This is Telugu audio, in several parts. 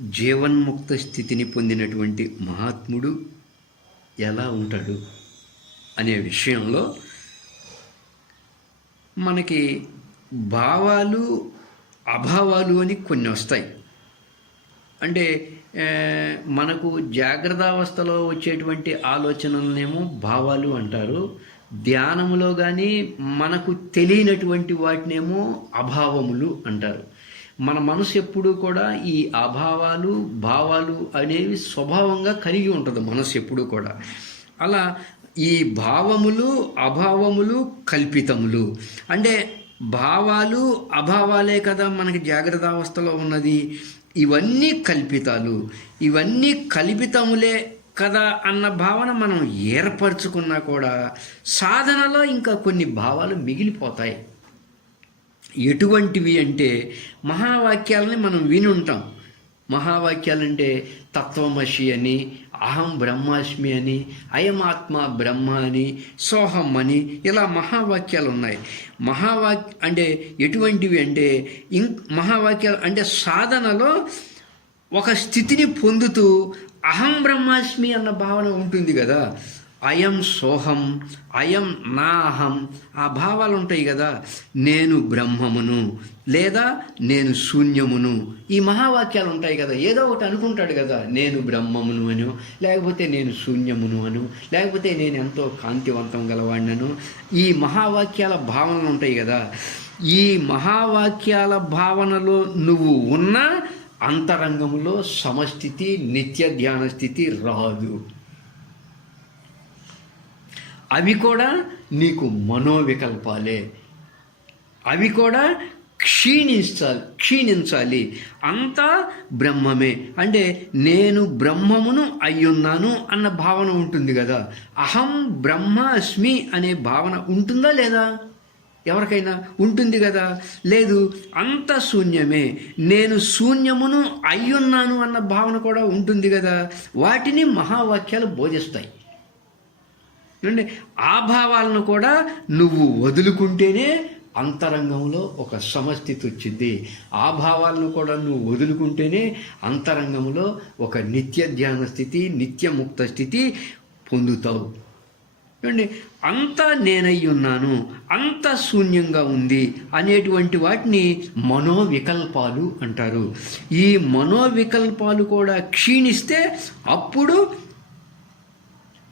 జీవన్ముక్త స్థితిని పొందినటువంటి మహాత్ముడు ఎలా ఉంటాడు అనే విషయంలో మనకి భావాలు అభావాలు అని కొన్ని వస్తాయి. అంటే మనకు మనకు జాగ్రత్తావస్థలో వచ్చేటువంటి ఆలోచనలనేమో భావాలు అంటారు. ధ్యానములో కానీ మనకు తెలియనటువంటి వాటినేమో అభావములు అంటారు. మన మనసు ఎప్పుడూ కూడా ఈ అభావాలు భావాలు అనేవి స్వభావంగా కలిగి ఉంటుంది మనసు ఎప్పుడూ కూడా. అలా ఈ భావములు అభావములు కల్పితములు. అంటే భావాలు అభావాలే కదా మనకి జాగ్రత్త అవస్థలో ఉన్నది. ఇవన్నీ కల్పితాలు. ఇవన్నీ కల్పితములే కదా అన్న భావన మనం ఏర్పరచుకున్నా కూడా సాధనలో ఇంకా కొన్ని భావాలు మిగిలిపోతాయి. ఎటువంటివి అంటే మహావాక్యాలని మనం విని ఉంటాం. మహావాక్యాలంటే తత్వమషి అని అహం బ్రహ్మాస్మి అని అయమాత్మ బ్రహ్మ అని సోహం అని ఇలా మహావాక్యాలు ఉన్నాయి మహావాక్ అంటే ఎటువంటివి అంటే ఇం మహావాక్యాలు అంటే సాధనలో ఒక స్థితిని పొందుతూ అహం బ్రహ్మాస్మి అన్న భావన ఉంటుంది కదా. అయం సోహం అయం నాహం ఆ భావాలు ఉంటాయి కదా నేను బ్రహ్మమును లేదా నేను శూన్యమును ఈ మహావాక్యాలు ఉంటాయి కదా ఏదో ఒకటి అనుకుంటాడు కదా నేను బ్రహ్మమును అను లేకపోతే నేను శూన్యమును అను లేకపోతే నేను ఎంతో కాంతివంతం గలవాడినను ఈ మహావాక్యాల భావనలు ఉంటాయి కదా ఈ మహావాక్యాల భావనలో నువ్వు ఉన్నా అంతరంగంలో సమస్థితి నిత్య ధ్యాన స్థితి రాదు. అవి కూడా నీకు మనోవికల్పాలే. అవి కూడా క్షీణించాలి క్షీణించాలి. అంతా బ్రహ్మమే. అంటే నేను బ్రహ్మమును అయ్యున్నాను అన్న భావన ఉంటుంది కదా. అహం బ్రహ్మ అస్మి అనే భావన ఉంటుందా లేదా? ఎవరికైనా ఉంటుంది కదా. లేదు అంత శూన్యమే. నేను శూన్యమును అయ్యున్నాను అన్న భావన కూడా ఉంటుంది కదా. వాటిని మహావాక్యాలు బోధిస్తాయి. చూడండి ఆ భావాలను కూడా నువ్వు వదులుకుంటేనే అంతరంగంలో ఒక సమస్థితి వచ్చింది. ఆ భావాలను కూడా నువ్వు వదులుకుంటేనే అంతరంగంలో ఒక నిత్య ధ్యాన స్థితి నిత్యముక్త స్థితి పొందుతావు. చూడండి అంతా నేనై ఉన్నాను అంత శూన్యంగా ఉంది అనేటువంటి వాటిని మనోవికల్పాలు అంటారు. ఈ మనోవికల్పాలు కూడా క్షీణిస్తే అప్పుడు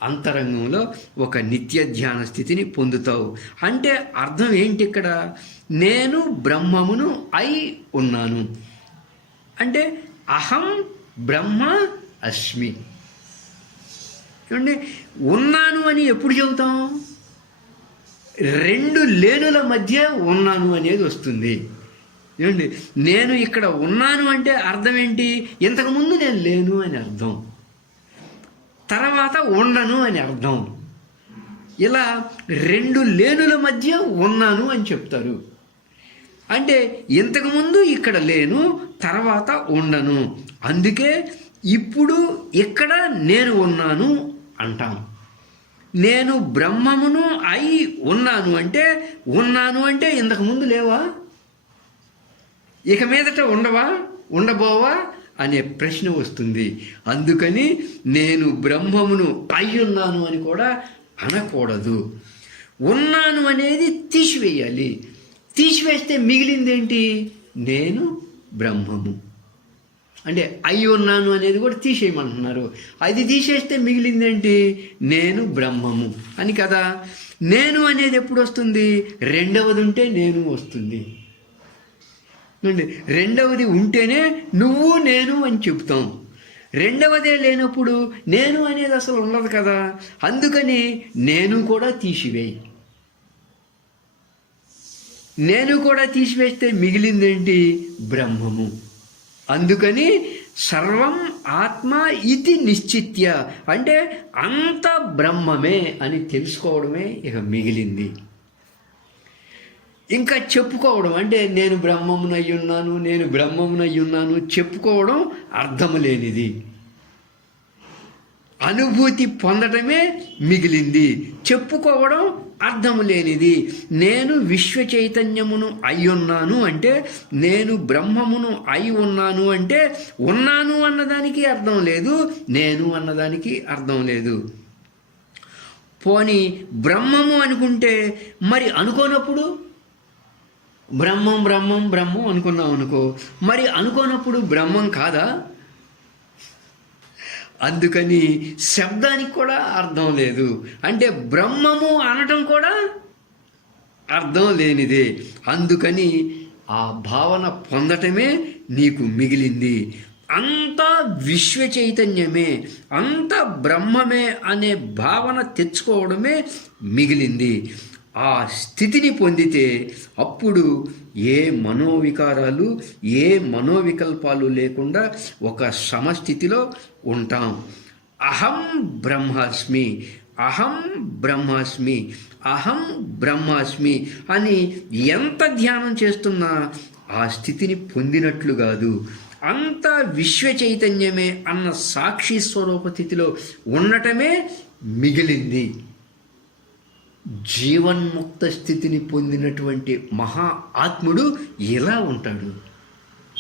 అంతరంగంలో ఒక నిత్య ధ్యాన స్థితిని పొందుతావు. అంటే అర్థం ఏంటి ఇక్కడ? నేను బ్రహ్మమును అయి ఉన్నాను. అంటే అహం బ్రహ్మ అస్మి. చూడండి ఉన్నాను అని ఎప్పుడు చెబుతాం? రెండు లేనుల మధ్య ఉన్నాను అనేది వస్తుంది. చూడండి నేను ఇక్కడ ఉన్నాను అంటే అర్థం ఏంటి? ఇంతకుముందు నేను లేను అని అర్థం. తర్వాత ఉండను అని అర్థం. ఇలా రెండు లేనుల మధ్య ఉన్నాను అని చెప్తారు. అంటే ఇంతకుముందు ఇక్కడ లేను తర్వాత ఉండను. అందుకే ఇప్పుడు ఇక్కడ నేను ఉన్నాను అంటాం. నేను బ్రహ్మమును అయి ఉన్నాను అంటే ఉన్నాను అంటే ఇంతకుముందు లేవా? ఇక మీదట ఉండవా? ఉండబోవా? అనే ప్రశ్న వస్తుంది. అందుకని నేను బ్రహ్మమును అయ్యున్నాను అని కూడా అనకూడదు. ఉన్నాను అనేది తీసివేయాలి. తీసివేస్తే మిగిలిందేంటి? నేను బ్రహ్మము. అంటే అయి ఉన్నాను అనేది కూడా తీసేయమంటున్నారు. అది తీసేస్తే మిగిలిందేంటి? నేను బ్రహ్మము. అని కదా? నేను అనేది ఎప్పుడు వస్తుంది? రెండవది ఉంటే నేను వస్తుంది. రెండవది ఉంటేనే నువ్వు నేను అని చెప్తాం రెండవదే లేనప్పుడు నేను అనేది అసలు ఉండదు కదా. అందుకని నేను కూడా తీసివేయి నేను కూడా తీసివేస్తే మిగిలిందేంటి? బ్రహ్మము. అందుకని సర్వం ఆత్మ ఇది నిశ్చిత్య. అంటే అంత బ్రహ్మమే అని తెలుసుకోవడమే ఇక మిగిలింది. ఇంకా చెప్పుకోవడం అంటే నేను బ్రహ్మమునై ఉన్నాను నేను బ్రహ్మమునై ఉన్నాను చెప్పుకోవడం అర్థం లేనిది అనుభూతి పొందటమే మిగిలింది. చెప్పుకోవడం అర్థం లేనిది నేను విశ్వ చైతన్యమును అయి ఉన్నాను అంటే నేను బ్రహ్మమును అయి ఉన్నాను అంటే ఉన్నాను అన్నదానికి అర్థం లేదు నేను అన్నదానికి అర్థం లేదు. పోని బ్రహ్మము అనుకుంటే మరి అనుకోనప్పుడు? బ్రహ్మం బ్రహ్మం బ్రహ్మం అనుకున్నాం అనుకో. మరి అనుకోనప్పుడు బ్రహ్మం కాదా? అందుకని శబ్దానికి కూడా అర్థం లేదు. అంటే బ్రహ్మము అనటం కూడా అర్థం లేనిదే. అందుకని ఆ భావన పొందటమే నీకు మిగిలింది. అంతా విశ్వ చైతన్యమే అంత బ్రహ్మమే అనే భావన తెచ్చుకోవడమే మిగిలింది. ఆ స్థితిని పొందితే అప్పుడు ఏ మనోవికారాలు ఏ మనోవికల్పాలు లేకుండా ఒక సమస్థితిలో ఉంటాం. అహం బ్రహ్మాస్మి అహం బ్రహ్మాస్మి అహం బ్రహ్మాస్మి అని ఎంత ధ్యానం చేస్తున్నా ఆ స్థితిని పొందినట్లు కాదు. అంత విశ్వ చైతన్యమే అన్న సాక్షి స్వరూప స్థితిలో ఉండటమే మిగిలింది. జీవన్ముక్త స్థితిని పొందినటువంటి మహా ఆత్ముడు ఎలా ఉంటాడు?